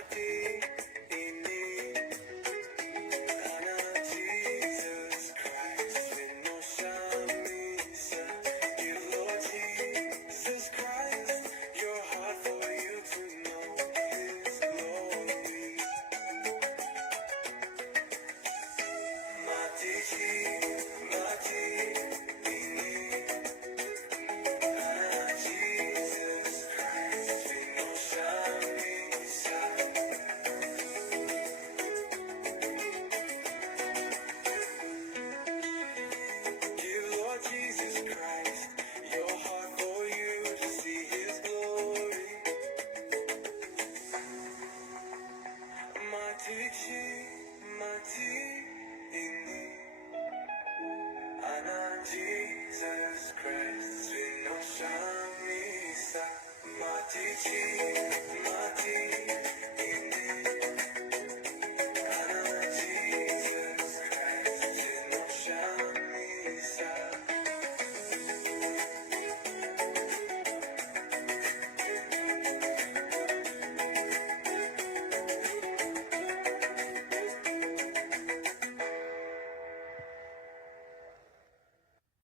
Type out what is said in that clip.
mati ini ana Jesus Christ vinoshamisa. Give Lord Jesus Christ your heart for you to know His glory. Mati ini ana Jesus Christ vinoshamisa. Give Lord Jesus Christ your heart for you to see His glory. Mati ini ana Jesus Christ vinoshamisa. Mati